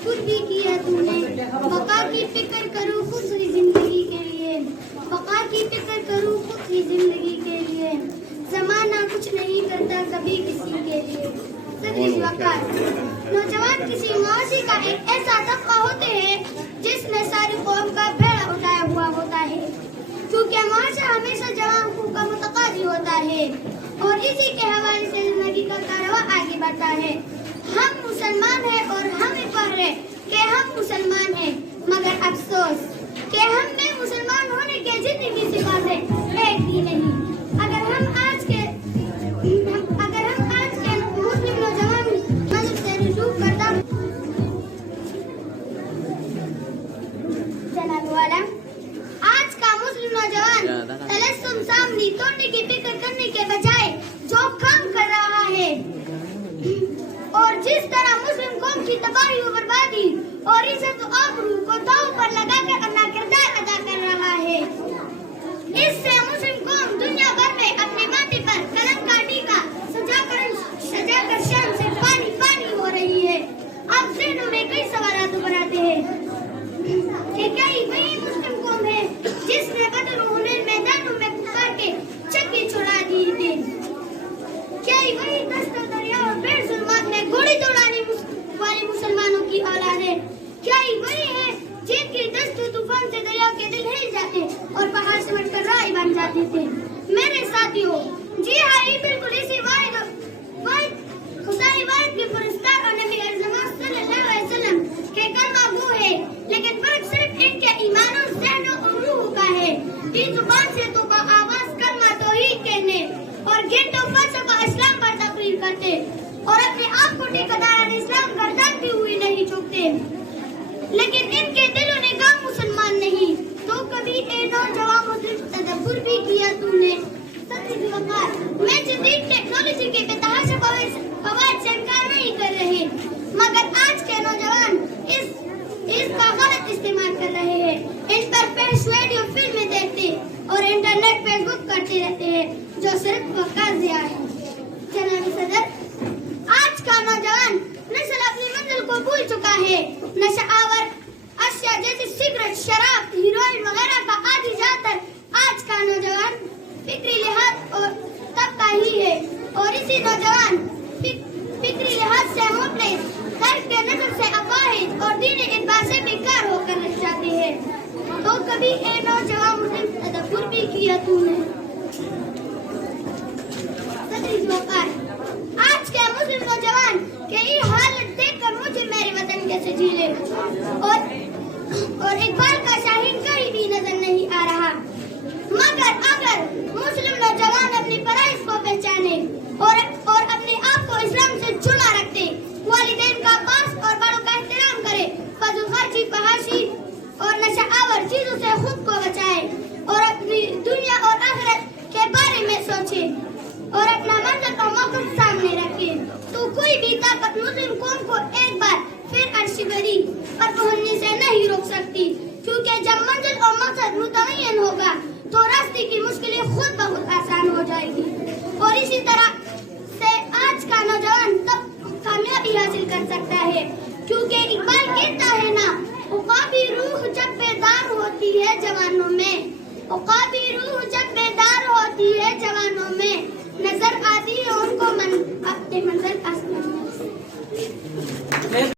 तदब्बुर भी किया तूने। बका की फिक्र करूँ खुद ही जिंदगी के लिए, बका की फिक्र करूँ खुद ही जिंदगी के लिए, जमाना कुछ नहीं करता कभी किसी के लिए। नौजवान किसी मौसी का एक ऐसा तबका होते हैं जिसमें सारी कौम का भेड़ा उठाया हुआ होता है, क्योंकि मुआशरा हमेशा जवान का मुतकाजी होता है और इसी के हवाले से जिंदगी का कारवां आगे बढ़ता है। हम मुसलमान हैं और हमें पर है कि हम मुसलमान हैं, मगर अफसोस कि हम में मुसलमान होने के जितनी सिफात है एक भी नहीं। अगर हम आज के मुस्लिम नौजवान मजहब से रुजू करता जनाब वाला, आज का मुस्लिम नौजवान तलस्सुम सामने तोड़ने की फिक्र करने के बजाय जो काम कर रहा है और जिस तरह मुस्लिम कौम की तबाही और बर्बादी और इज्जत और आबरू को दांव पर लगाकर अपना किरदार अदा कर रहा है, इससे मुस्लिम कौम दुनिया भर में अपने माथे पर कलंक का टीका सजाकर शान से पानी पानी हो रही है। अब ज़हनों में कई सवाल बनाते हैं कि क्या वही मुस्लिम कौम है जिसने बदर और हुनैन मैदानों में पुकार के चक्के छुड़ा दिए थे? क्या वही दस्त दरिया और बेर जुल्मात में घोड़ी दौड़ाने वाले मुसलमानों की औलाद है? क्या वही है जिनकी दस्त तूफान से दरिया के दिल हिल जाते और पहाड़ सिमट कर राह बन जाते थे? मेरे साथियों, जी हाँ, ये बिल्कुल इसी वाहिद खुदाई वाहिद के पुरस्कार और नबी सल्लल्लाहु अलैहि वसल्लम के कलमा गो है, लेकिन फर्क सिर्फ इनके ईमानों, ज़हनों और रूह का है। इस जुबान से तो आवाज कलमा तौहीद कहने और घंटों फलसफा इस्लाम पर तकरीर करते और अपने आप को ठेकेदार इस्लाम गर्दानते हुए नहीं झुकते, लेकिन इनके दिलों ने कहा मुसलमान नहीं। तो कभी ए नौजवान मुस्लिम तदब्बुर भी किया तूने? मैं जदीद टेक्नोलॉजी के बेतहाशा फवाइद से इनकार नहीं कर रहे, मगर आज के नौजवान इसका गलत इस्तेमाल कर रहे हैं। इन पर पेशवेडियो फिल्में देखते और इंटरनेट फेसबुक करते रहते हैं, जो सिर्फ वक़्त ज़िया है। जनाब सदर, आज का नौजवान नस्ल अपनी मंजिल को भूल चुका है। नशा आवर अशिया जैसे सिगरेट, शराब, हीरोइन वगैरह का आदी ज्यादातर आज का नौजवान फिक्री लिहाज और तबका ही है, और इसी नौजवान फिक्री लिहाज से मुबले दर्द के नजर से अपाहिज और दीनी इतबार से बेकार होकर रह जाते हैं। तो कभी ए नौजवान मुस्लिम तदब्बुर भी किया तूने? आज के मुस्लिम नौजवान के ये हालत देखकर मुझे मेरे वतन कैसे झीले और इकबाल का शाहीन कहीं भी नजर नहीं आ रहा। मगर अगर मुस्लिम नौजवान अपनी फराइज को पहचाने और अपने आप को इस्लाम से जुड़ा रखते, वालिदैन का पास और बड़ों का एहतराम करे, फजूलखर्ची, फहाशी और नशा आवर चीजों से खुद को बचाए और अपनी दुनिया और आखिरत के बारे में सोचे और अपना मंजिल और मकसद सामने रखे, तो कोई भी ताकत मुस्लिम कौम को एक बार फिर अर्श बरी पर पहुंचने से नहीं रोक सकती, क्योंकि जब मंजिल और मकसद मुतय्यन होगा तो रास्ते की मुश्किलें खुद बहुत आसान हो जाएगी। और इसी तरह से आज का नौजवान तब कामयाबी हासिल कर सकता है, क्योंकि इकबाल कहता है ना, उकाबी रूह जब बेदार होती है जवानों में, उकाबी रूह जब बेदार होती है जवानों में, नजर आती है उनको अपने मंजिल